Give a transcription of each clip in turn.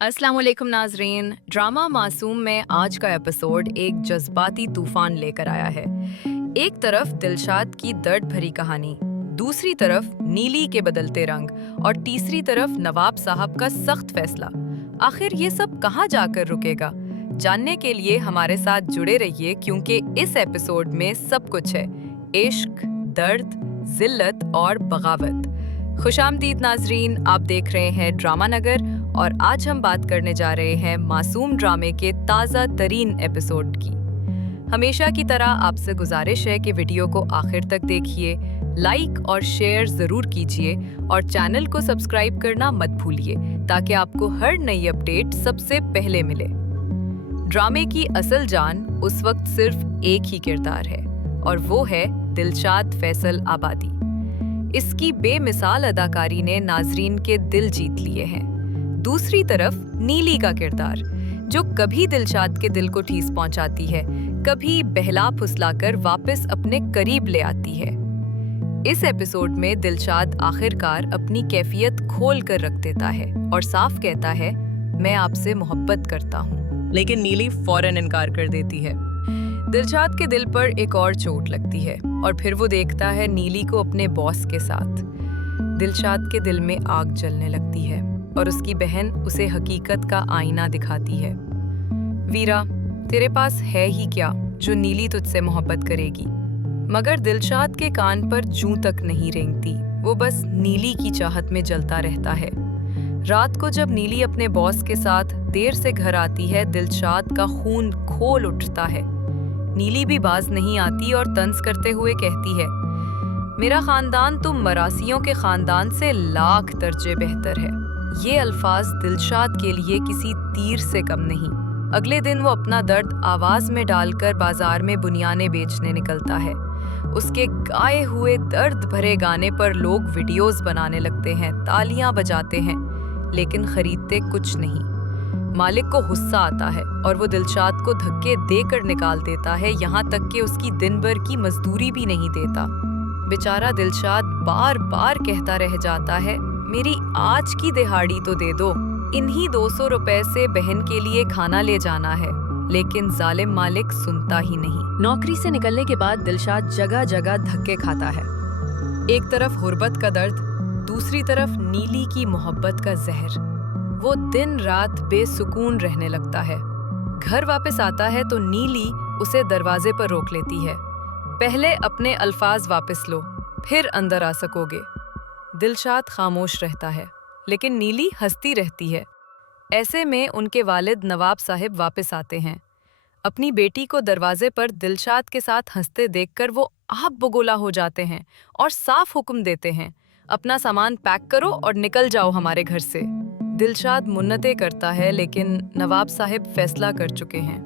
अस्सलाम वालेकुम नाजरीन। ड्रामा मासूम में आज का एपिसोड एक जज्बाती तूफान लेकर आया है। एक तरफ दिलशाद की दर्द भरी कहानी, दूसरी तरफ नीली के बदलते रंग और तीसरी तरफ नवाब साहब का सख्त फैसला। आखिर ये सब कहाँ जाकर रुकेगा? जानने के लिए हमारे साथ जुड़े रहिए, क्योंकि इस एपिसोड में सब कुछ है: इश्क, दर्द, जिल्लत और बगावत। खुशामदीद नाजरीन, आप देख रहे हैं ड्रामा नगर और आज हम बात करने जा रहे हैं मासूम ड्रामे के ताज़ा तरीन एपिसोड की। हमेशा की तरह आपसे गुजारिश है कि वीडियो को आखिर तक देखिए, लाइक और शेयर ज़रूर कीजिए और चैनल को सब्सक्राइब करना मत भूलिए ताकि आपको हर नई अपडेट सबसे पहले मिले। ड्रामे की असल जान उस वक्त सिर्फ एक ही किरदार है और वो है दिलशाद फैसल आबादी। इसकी बेमिसाल अदाकारी ने नाजरीन के दिल जीत लिए हैं। दूसरी तरफ नीली का किरदार, जो कभी दिलशाद के दिल को ठेस पहुंचाती है, कभी बहला फुसलाकर वापस अपने करीब ले आती है। इस एपिसोड में दिलशाद आखिरकार अपनी कैफियत खोल कर रख देता है और साफ कहता है, मैं आपसे मोहब्बत करता हूँ। लेकिन नीली फौरन इनकार कर देती है। दिलशाद के दिल पर एक और चोट लगती है और फिर वो देखता है नीली को अपने बॉस के साथ। दिलशाद के दिल में आग जलने लगती है और उसकी बहन उसे हकीकत का आईना दिखाती है। वीरा, तेरे पास है ही क्या जो नीली तुझसे मोहब्बत करेगी? मगर दिलशाद के कान पर जूं तक नहीं रेंगती। वो बस नीली की चाहत में जलता रहता है। रात को जब नीली अपने बॉस के साथ देर से घर आती है, दिलशाद का खून खोल उठता है। नीली भी बाज नहीं आती और तंज करते हुए कहती है, मेरा खानदान तो मरासियों के खानदान से लाख दर्जे बेहतर है। ये अल्फाज दिलशाद के लिए किसी तीर से कम नहीं। अगले दिन वो अपना दर्द आवाज में डालकर बाजार में बुनियाने बेचने निकलता है। उसके गाए हुए दर्द भरे गाने पर लोग वीडियोस बनाने लगते हैं, तालियां बजाते हैं, लेकिन खरीदते कुछ नहीं। मालिक को गुस्सा आता है और वो दिलशाद को धक्के देकर निकाल देता है, यहाँ तक कि उसकी दिन भर की मजदूरी भी नहीं देता। बेचारा दिलशाद बार बार कहता रह जाता है, मेरी आज की दिहाड़ी तो दे दो, इन्हीं 200 रुपए से बहन के लिए खाना ले जाना है। लेकिन जालिम मालिक सुनता ही नहीं। नौकरी से निकलने के बाद दिलशाद जगह जगह धक्के खाता है। एक तरफ गुर्बत का दर्द, दूसरी तरफ नीली की मोहब्बत का जहर। वो दिन रात बेसुकून रहने लगता है। घर वापस आता है तो नीली उसे दरवाजे पर रोक लेती है। पहले अपने अल्फाज वापस लो, फिर अंदर आ सकोगे। दिलशाद खामोश रहता है, लेकिन नीली हंसती रहती है। ऐसे में उनके वालिद नवाब साहिब वापस आते हैं। अपनी बेटी को दरवाजे पर दिलशाद के साथ हंसते देखकर वो आप बगोला हो जाते हैं और साफ हुक्म देते हैं, अपना सामान पैक करो और निकल जाओ हमारे घर से। दिलशाद मुन्नतें करता है, लेकिन नवाब साहिब फैसला कर चुके हैं।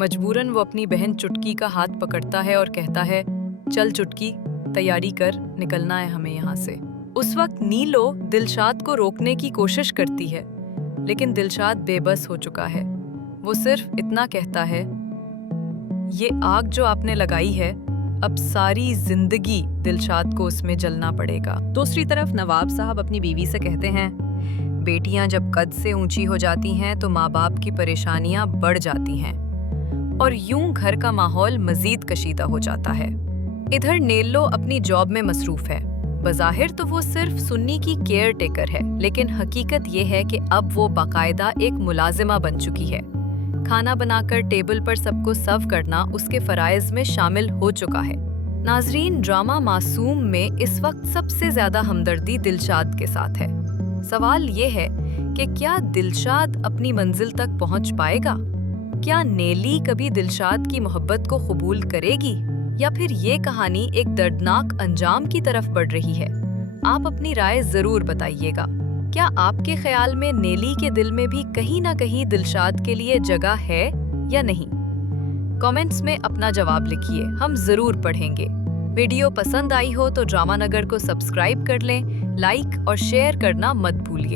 मजबूरन वो अपनी बहन चुटकी का हाथ पकड़ता है और कहता है, चल चुटकी, तैयारी कर, निकलना है हमें यहाँ से। उस वक्त नीलो दिलशाद को रोकने की कोशिश करती है, लेकिन दिलशाद बेबस हो चुका है। वो सिर्फ इतना कहता है, ये आग जो आपने लगाई है, अब सारी जिंदगी दिलशाद को उसमें जलना पड़ेगा। दूसरी तरफ नवाब साहब अपनी बीवी से कहते हैं, बेटियां जब कद से ऊंची हो जाती हैं तो माँ बाप की परेशानियां बढ़ जाती हैं और यूं घर का माहौल मजीद कशीदा हो जाता है। इधर नेल्लो अपनी जॉब में मसरूफ है। बज़ाहिर तो वो सिर्फ सुन्नी की केयर टेकर है, लेकिन हकीकत ये है कि अब वो बाकायदा एक मुलाजिमा बन चुकी है। खाना बनाकर टेबल पर सबको सर्व करना उसके फराइज में शामिल हो चुका है। नाजरीन, ड्रामा मासूम में इस वक्त सबसे ज्यादा हमदर्दी दिलशाद के साथ है। सवाल ये है कि क्या दिलशाद अपनी मंजिल तक पहुंच पाएगा? क्या नेली कभी दिलशाद की मोहब्बत को कबूल करेगी, या फिर ये कहानी एक दर्दनाक अंजाम की तरफ बढ़ रही है? आप अपनी राय जरूर बताइएगा। क्या आपके ख्याल में नेली के दिल में भी कहीं ना कहीं दिलशाद के लिए जगह है या नहीं? कमेंट्स में अपना जवाब लिखिए, हम जरूर पढ़ेंगे। वीडियो पसंद आई हो तो ड्रामा नगर को सब्सक्राइब कर लें, लाइक और शेयर करना मत भूलिए।